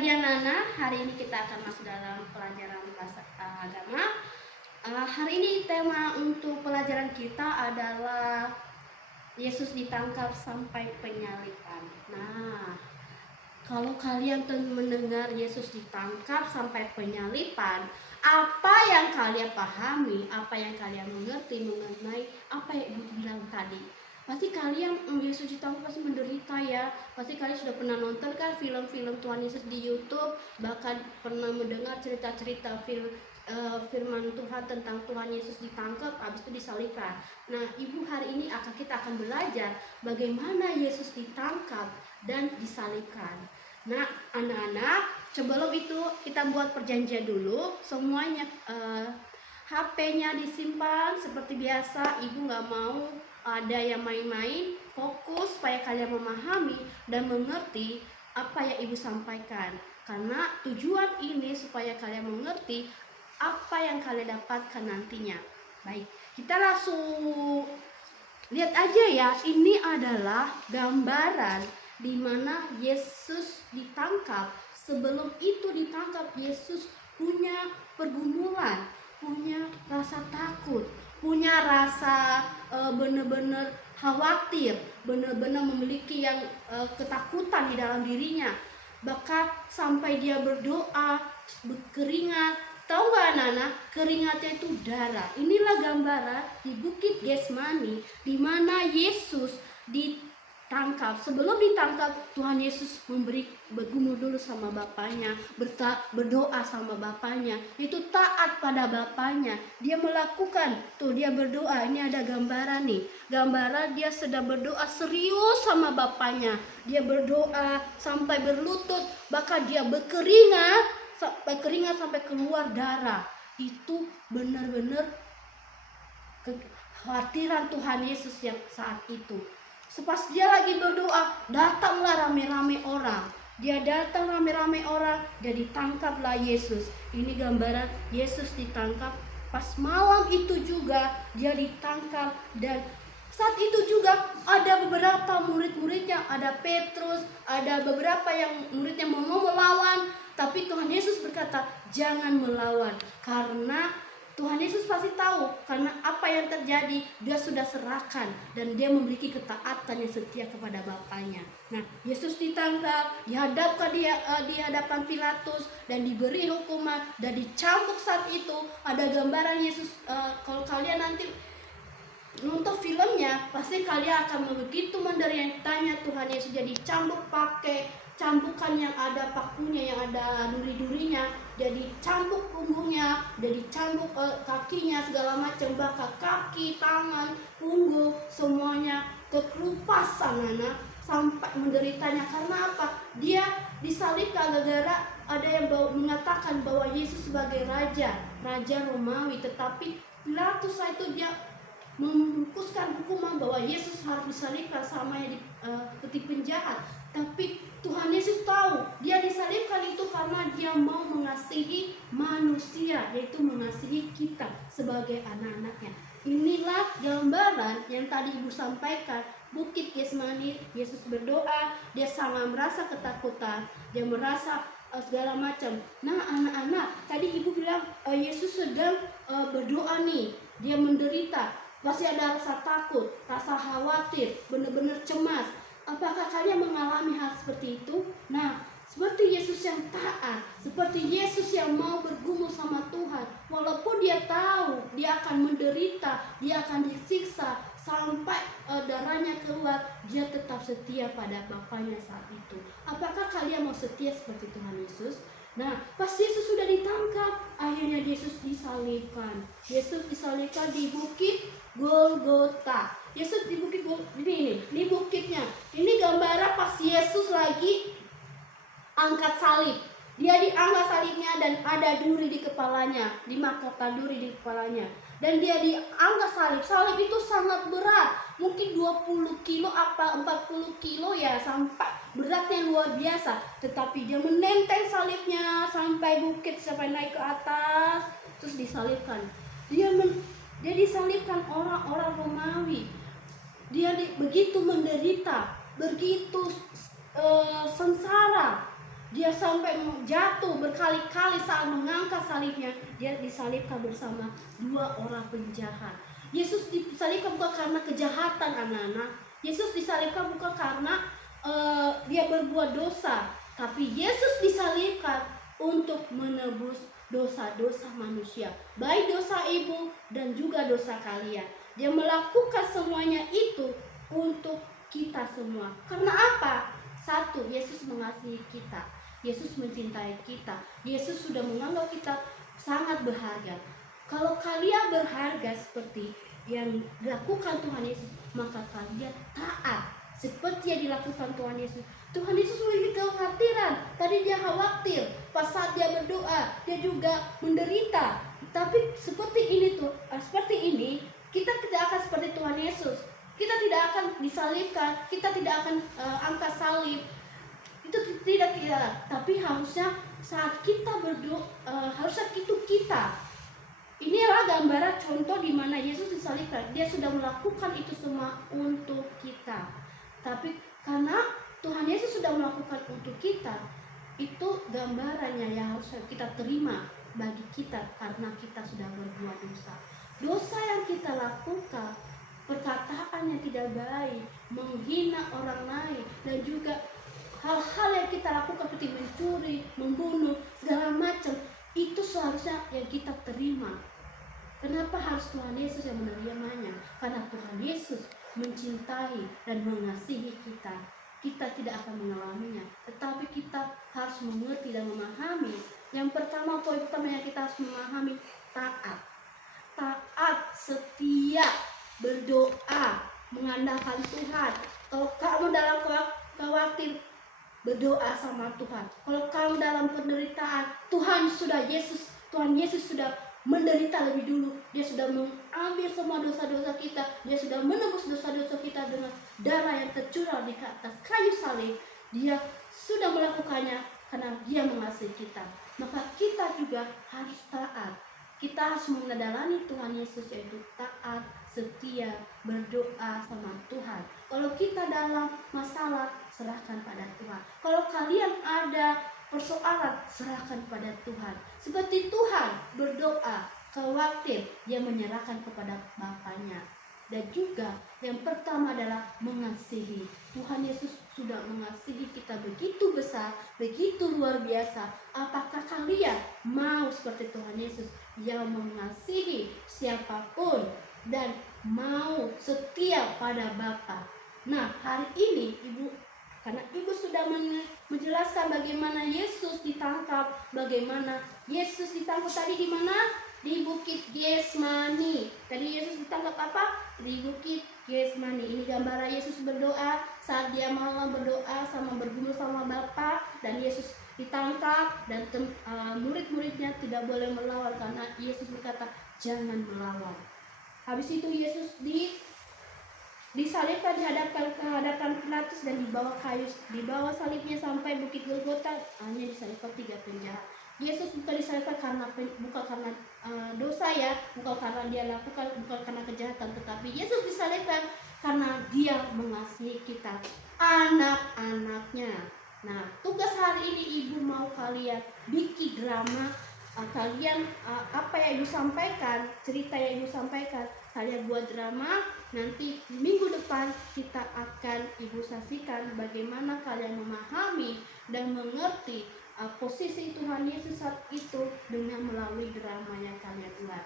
pagi anak-anak, hari ini kita akan masuk dalam pelajaran bahasa agama. Hari ini tema untuk pelajaran kita adalah Yesus ditangkap sampai penyaliban. Nah, kalau kalian mendengar Yesus ditangkap sampai penyaliban, apa yang kalian pahami, apa yang kalian mengerti mengenai apa yang Ibu bilang tadi? Pasti kalian Yesus ditangkap pasti menderita ya. Pasti kalian sudah pernah nonton kan film-film Tuhan Yesus di YouTube, bahkan pernah mendengar cerita-cerita firman Tuhan tentang Tuhan Yesus ditangkap habis itu disalibkan. Nah, Ibu hari ini kita akan belajar bagaimana Yesus ditangkap dan disalibkan. Nah, anak-anak, sebelum itu kita buat perjanjian dulu. Semuanya HP-nya disimpan seperti biasa. Ibu nggak mau ada yang main-main. Fokus supaya kalian memahami dan mengerti apa yang Ibu sampaikan. Karena tujuan ini supaya kalian mengerti apa yang kalian dapatkan nantinya. Baik, kita langsung lihat aja ya. Ini adalah gambaran di mana Yesus ditangkap. Sebelum itu ditangkap, Yesus punya pergumulan, punya rasa takut, punya rasa benar-benar khawatir, benar-benar memiliki yang ketakutan di dalam dirinya. Bahkan sampai dia berdoa, berkeringat. Tahu nggak anak-anak, keringatnya itu darah. Inilah gambaran di Bukit Getsemani di mana Yesus ditangkap. Sebelum ditangkap, Tuhan Yesus bergumul dulu sama Bapaknya, berdoa sama Bapaknya. Itu taat pada Bapaknya. Dia melakukan, dia berdoa. Ini ada gambaran nih. Gambaran dia sedang berdoa serius sama Bapaknya. Dia berdoa sampai berlutut, bahkan dia berkeringat sampai keluar darah. Itu benar-benar kekhawatiran Tuhan Yesus yang saat itu. Sepas dia lagi berdoa, datanglah rame-rame orang. Dia datang rame-rame orang, dia ditangkaplah Yesus. Ini gambaran Yesus ditangkap. Pas malam itu juga dia ditangkap, dan saat itu juga ada beberapa murid-muridnya, ada Petrus, ada beberapa yang muridnya mau melawan, tapi Tuhan Yesus berkata, jangan melawan, karena Tuhan Yesus pasti tahu karena apa yang terjadi, dia sudah serahkan dan dia memiliki ketaatan yang setia kepada Bapaknya. Nah, Yesus ditangkap, dihadapkan di hadapan Pilatus dan diberi hukuman dan dicambuk. Saat itu ada gambaran Yesus. Kalau kalian nanti nonton filmnya, pasti kalian akan begitu menderitanya Tuhan Yesus. Jadi cambuk pakai cambukan yang ada pakunya, yang ada duri-durinya. Jadi cambuk punggungnya, jadi cambuk kakinya, segala macam, bahkan kaki, tangan, punggung, semuanya kekelupas anak-anak sampai menderitanya. Karena apa? Dia disalibkan gara-gara ada yang mengatakan bahwa Yesus sebagai raja Romawi, tetapi Pilatus itu dia memutuskan hukuman bahwa Yesus harus disalibkan sama yang seperti penjahat. Tapi Tuhan Yesus tahu dia disalibkan itu karena dia mau mengasihi manusia, yaitu mengasihi kita sebagai anak-anaknya. Inilah gambaran yang tadi Ibu sampaikan, Bukit Getsemani. Yesus berdoa, dia sangat merasa ketakutan, dia merasa segala macam. Nah anak-anak, tadi Ibu bilang Yesus sedang berdoa nih, dia menderita. Pasti ada rasa takut, rasa khawatir, benar-benar cemas. Apakah kalian mengalami hal seperti itu? Nah, seperti Yesus yang taat, seperti Yesus yang mau bergumul sama Tuhan, walaupun dia tahu dia akan menderita, dia akan disiksa sampai darahnya keluar, dia tetap setia pada Bapaknya saat itu. Apakah kalian mau setia seperti Tuhan Yesus? Nah, pas Yesus sudah ditangkap, akhirnya Yesus disalibkan. Yesus disalibkan di Bukit Golgota. Yesus di Bukit Golgota, ini bukitnya. Ini gambaran pas Yesus lagi angkat salib. Dia diangkat salibnya dan ada duri di kepalanya, di mahkota duri di kepalanya. Dan dia diangkat salib. Salib itu sangat berat, mungkin 20 kilo apa 40 kilo ya, sampai beratnya luar biasa. Tetapi dia menenteng salibnya sampai bukit, sampai naik ke atas, terus disalibkan. Dia disalibkan orang-orang Romawi. Dia begitu menderita, begitu sengsara. Dia sampai jatuh berkali-kali saat mengangkat salibnya. Dia disalibkan bersama dua orang penjahat. Yesus disalibkan bukan karena kejahatan anak-anak. Yesus disalibkan bukan karena dia berbuat dosa, tapi Yesus disalibkan untuk menebus dosa-dosa manusia, baik dosa ibu dan juga dosa kalian. Dia melakukan semuanya itu untuk kita semua. Karena apa? Satu, Yesus mengasihi kita. Yesus mencintai kita. Yesus sudah menganggap kita sangat berharga. Kalau kalian berharga seperti yang dilakukan Tuhan Yesus, maka kalian taat seperti yang dilakukan Tuhan Yesus. Tuhan Yesus memiliki kekhawatiran. Tadi dia khawatir, pas saat dia berdoa, dia juga menderita. Tapi seperti ini seperti ini, kita tidak akan seperti Tuhan Yesus. Kita tidak akan disalibkan, kita tidak akan angkat salib. Itu tidak. Tapi harusnya saat kita berdoa, harusnya itu kita. Inilah gambaran contoh di mana Yesus disalibkan. Dia sudah melakukan itu semua untuk kita. Tapi karena Tuhan Yesus sudah melakukan untuk kita, itu gambarannya yang harus kita terima bagi kita karena kita sudah berbuat dosa. Dosa yang kita lakukan, perkataan yang tidak baik, menghina orang lain, dan juga hal-hal yang kita lakukan seperti mencuri, membunuh, segala macam, itu seharusnya yang kita terima. Kenapa harus Tuhan Yesus yang menerimanya? Karena Tuhan Yesus mencintai dan mengasihi kita. Kita tidak akan mengalaminya, tetapi kita harus mengerti dan memahami. Yang pertama, poin pertama yang kita harus memahami, taat. Taat, setia, berdoa, mengandalkan Tuhan. Kalau kamu dalam khawatir, berdoa sama Tuhan. Kalau kamu dalam penderitaan, Tuhan Yesus sudah menderita lebih dulu. Dia sudah mengambil semua dosa-dosa kita. Dia sudah menebus dosa-dosa kita dengan darah yang tercurah di atas kayu salib. Dia sudah melakukannya karena dia mengasihi kita. Maka kita juga harus taat. Kita harus meneladani Tuhan Yesus, yaitu taat, setia, berdoa sama Tuhan. Kalau kita dalam masalah, serahkan pada Tuhan. Kalau kalian ada persoalan, serahkan pada Tuhan. Seperti Tuhan berdoa, khawatir, dia menyerahkan kepada Bapaknya. Dan juga yang pertama adalah mengasihi. Tuhan Yesus sudah mengasihi kita begitu besar, begitu luar biasa. Apakah kalian mau seperti Tuhan Yesus yang mengasihi siapapun dan mau setia pada Bapa? Nah, hari ini karena Ibu sudah menjelaskan bagaimana Yesus ditangkap, bagaimana Yesus ditangkap tadi di mana? Di Bukit Getsemani. Tadi Yesus ditangkap apa? Di Bukit Getsemani. Ini gambaran Yesus berdoa saat dia malam berdoa sama bergumul sama Bapa, dan Yesus ditangkap dan murid-muridnya tidak boleh melawan karena Yesus berkata jangan melawan. Habis itu Yesus disalibkan ke hadapan Pilatus dan dibawa salibnya sampai Bukit Golgota. Hanya disalibkan 3 penjahat. Yesus bukan disalibkan bukan karena dosa ya, bukan karena dia lakukan, bukan karena kejahatan, tetapi Yesus disalibkan karena dia mengasihi kita, anak-anaknya. Nah, tugas hari ini Ibu mau kalian bikin drama, kalian apa yang Ibu sampaikan, cerita yang Ibu sampaikan, kalian buat drama. Nanti minggu depan kita akan Ibu saksikan bagaimana kalian memahami dan mengerti posisi Tuhan Yesus saat itu dengan melalui drama yang kalian buat.